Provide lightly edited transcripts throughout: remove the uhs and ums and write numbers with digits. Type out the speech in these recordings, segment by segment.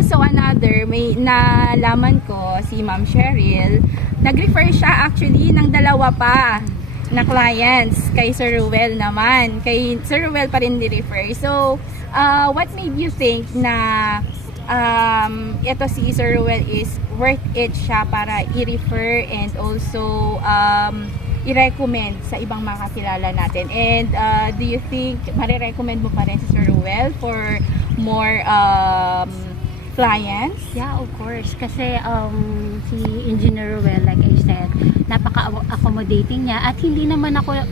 also another, may nalaman ko si Ma'am Cheryl, nag-refer siya actually ng dalawa pa na clients kay Sir Ruel naman. Kay Sir Ruel pa rin ni-refer. So, what made you think na ito si Sir Ruel is worth it siya para i-refer and also i-recommend sa ibang makakilala natin? And do you think marirecommend mo pa rin si Sir Ruel for more clients? Yeah, of course. Kasi si Engineer Ruel, like I said, napaka-accommodating niya at hindi naman ako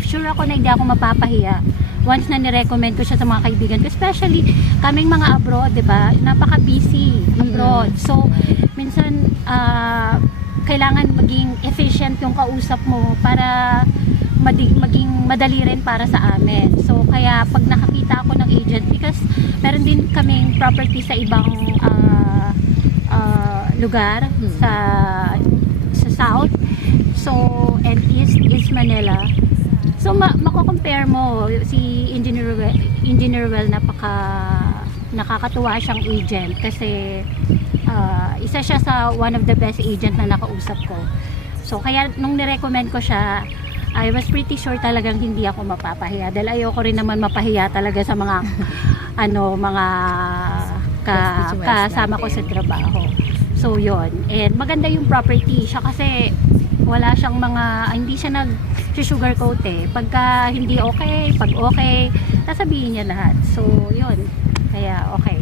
sure ako na hindi ako mapapahiya once na ni-recommend ko siya sa mga kaibigan ko, especially kaming mga abroad, 'di ba? Napaka-busy abroad. So, minsan kailangan maging efficient yung kausap mo para maging madali rin para sa amin. So, kaya pag nakakita ako ng agent, because meron din kaming property sa ibang lugar sa South, so, and East Manila. So, mako-compare mo si Engineer Well, nakakatuwa siyang agent kasi isa siya sa one of the best agent na nakausap ko. So, kaya nung nirecommend ko siya, I was pretty sure talagang hindi ako mapapahiya dahil ayoko rin naman mapahiya talaga sa mga mga kasama ko sa trabaho. So, yon. And maganda yung property siya kasi wala siyang hindi siya nag-sugarcoat eh. Pagka hindi okay, pag okay, sasabihin niya lahat. So, yon. Kaya okay.